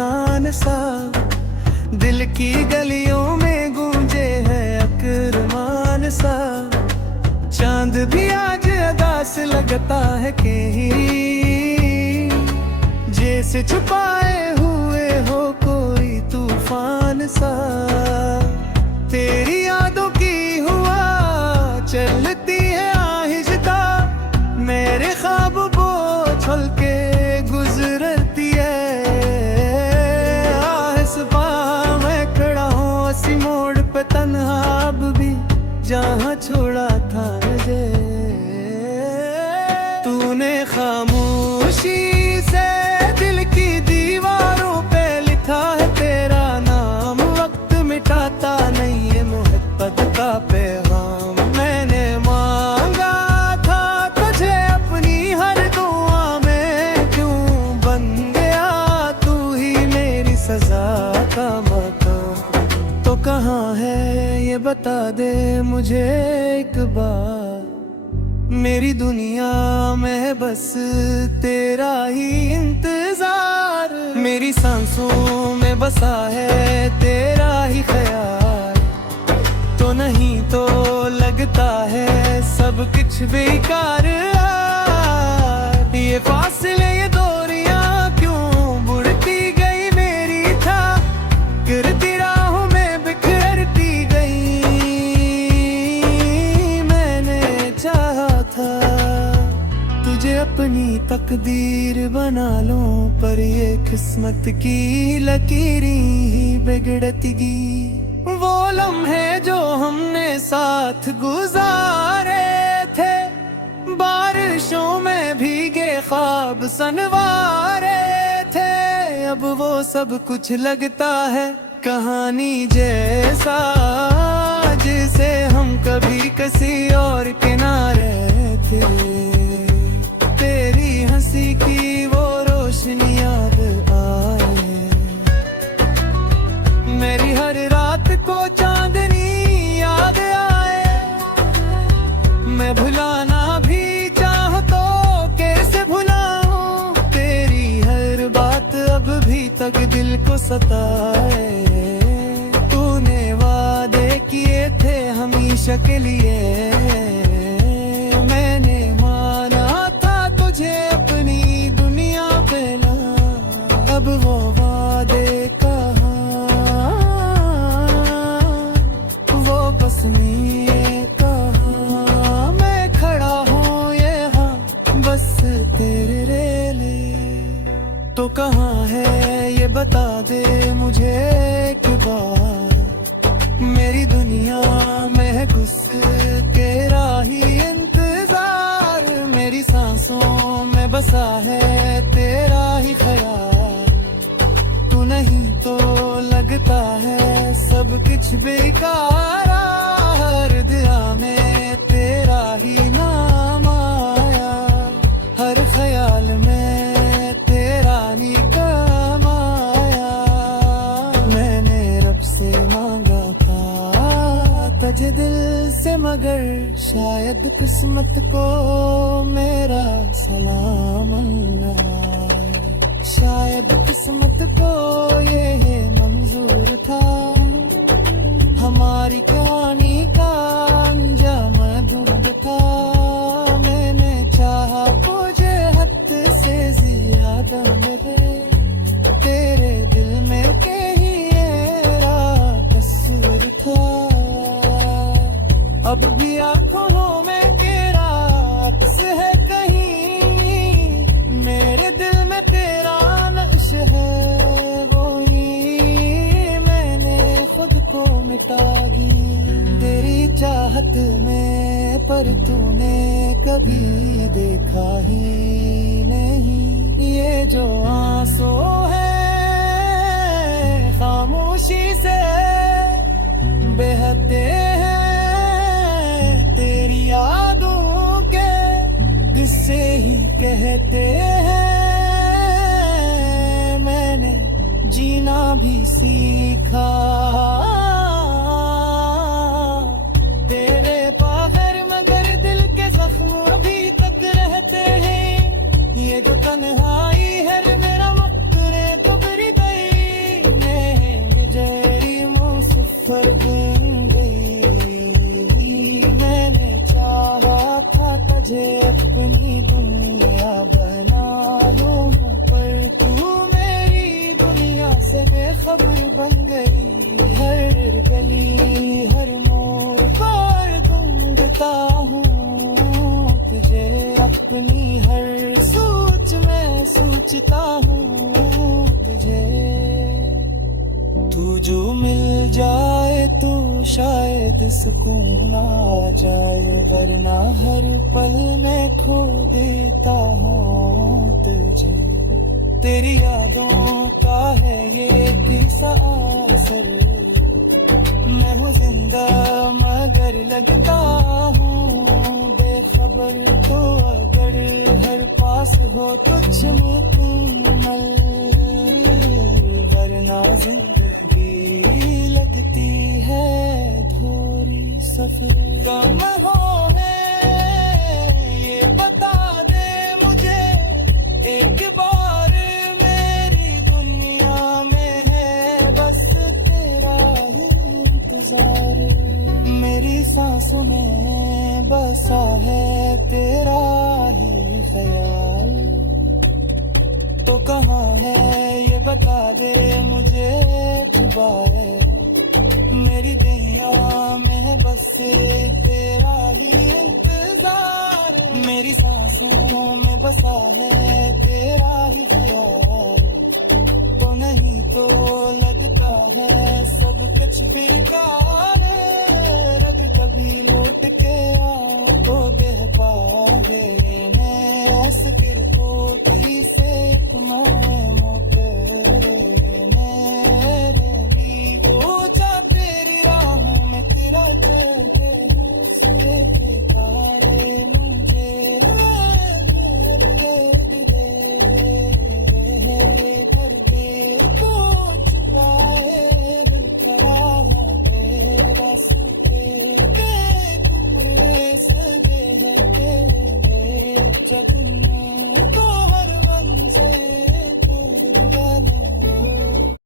एहसान सा, दिल की गलियों में गूंजे है अकरमान सा। चांद भी आज अदास लगता है कहीं, जैसे छुपाए हुए हो कोई तूफान सा। तेरी यादों की हुआ चलती है आहिस्ता, मेरे ख्वाब वो छल के गुजरती है। आहिस्ता मैं खड़ा हूँ उसी मोड़ पे तन्हा, अब भी जहाँ छोड़ा था मुझे। तूने खामोशी से दिल की दीवारों पे लिखा है तेरा नाम, वक्त मिटाता नहीं है मोहब्बत का पैगाम। मैंने मांगा था तुझे अपनी हर दुआ में, क्यों बन गया तू ही मेरी सजा का मकाम। तो कहाँ है ये बता दे मुझे एक बार, मेरी दुनिया में बस तेरा ही इंतजार। मेरी सांसों में बसा है तेरा ही ख्याल, तो नहीं तो लगता है सब कुछ बेकार। ये फासले ये दूरियां क्यों बुढ़ती गई मेरी था, गिरती राहों में बिखरती गई। मैंने चाहा था तुझे अपनी तकदीर बना लूं, पर ये किस्मत की लकीरी ही बिगड़ती। वो लम्हे जो हमने साथ गुजारे थे, बारिशों में भीगे ख्वाब सनवारे थे, अब वो सब कुछ लगता है कहानी जैसा, जिसे हम कभी किसी और किनारे थे। तेरी हंसी की वो रोशनी याद आए, मेरी हर रात को चांदनी याद आए। मैं भुलाना भी चाहूं तो कैसे भुलाऊं, तेरी हर बात अब भी तक दिल को सताए। तूने वादे किए थे हमेशा के लिए, मैंने माना था तुझे अपनी दुनिया पे ला, अब वो वादे नहीं कहा। मैं खड़ा हूँ यहाँ बस तेरे लिए, तो कहाँ है ये बता दे मुझे एक बार। मेरी दुनिया में घुस तेरा ही इंतजार, मेरी सांसों में बसा है तेरा ही ख्याल, तू नहीं तो लगता है सब कुछ बेकार। दिया में तेरा ही नाम आया, हर ख्याल में तेरा ही काम आया। मैंने रब से मांगा था तुझे दिल से, मगर शायद किस्मत को मेरा सलाम न आया। शायद किस्मत को ये मंजूर था हमारी कहानी का अंजाम अधूरा था। मैंने चाहा तुझे हद से ज्यादा मिले, तेरे दिल में कहीं मेरा कसूर था। अब भी आँखों में तेरा अक्स है कहीं, मेरे दिल में तेरा नक्श है वही। मैंने खुद को मिटा दी तेरी चाहत में, पर तूने कभी देखा ही नहीं। ये जो आंसू है खामोशी से बहते हैं, तेरी यादों के किस्से ही कहते हैं। मैंने जीना भी सीखा तेरे बगैर, मगर दिल के जख्म अभी तक रहते हैं। ये जो तन्हाई है मेरा मकरे तो बरी गई, बेखबर बन गई हर गली हर मोड़ पर ढूंढता हूँ तुझे अपनी हर सोच में सोचता हूँ तुझे तू जो मिल जाए तो शायद सुकून आ जाए वरना हर पल में खो देता हूँ तुझे तेरी यादों का है ये किस्सा असर मैं हूँ जिंदा मगर लगता हूँ बेखबर तो अगर हर पास हो तुझ में कोमल वरना जिंदगी लगती है थोड़ी सफर कम हो है ये बता दे मुझे एक बार मेरी दुनिया में है बस तेरा ही इंतजार मेरी सांसों में बसा है तेरा ही ख्याल तो कहाँ है ये बता दे मुझे छुपा है मेरी दुनिया में बस तेरा ही इंतजार मेरी सांसों में बसा है तेरा ही ख्याल तो नहीं तो लगता है सब कुछ बेकार अगर कभी लौट के आओ तो बेहपा गए मैं ऐसे किरकोटी से मेरे लिए हो जा तेरी राहों में तेरा चलते सूरज के तारे मुझे करके तो छुपाए खड़ा तेरा सुते के तुमरे सदे है तेरे जग में